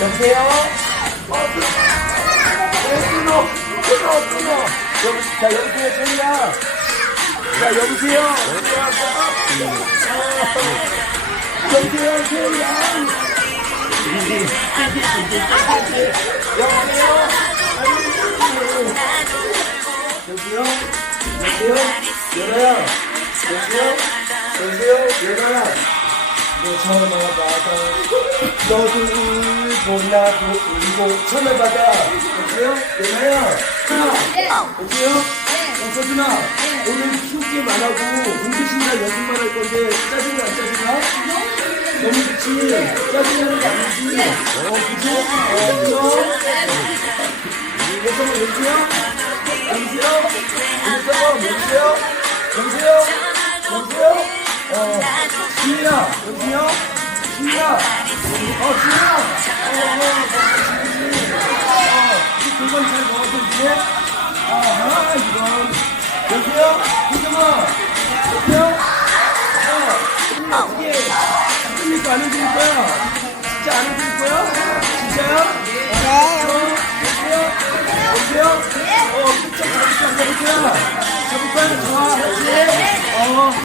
여보세요? 어, 여보세요, 여보세요? 여보세요, 채이야. 여보세요? 여보세요? 연아야? 여보세요? 여보세요? 전화받아 너를 보냐고 울고 전화받아 여보세요? 연아야? 여보세요? 어, 서준아 오늘 키우기 많아고 응급실이나 연습만 할 건데 짜증나 안 짜증나? 너무 좋지? 짜증나는 거 아니지? 어 그치? 어 그죠? 여보세요? 여보세요? 여보세요? 여보세요? 여보세요? 여보세요? 어어어어아 이건 여보세요? 희정아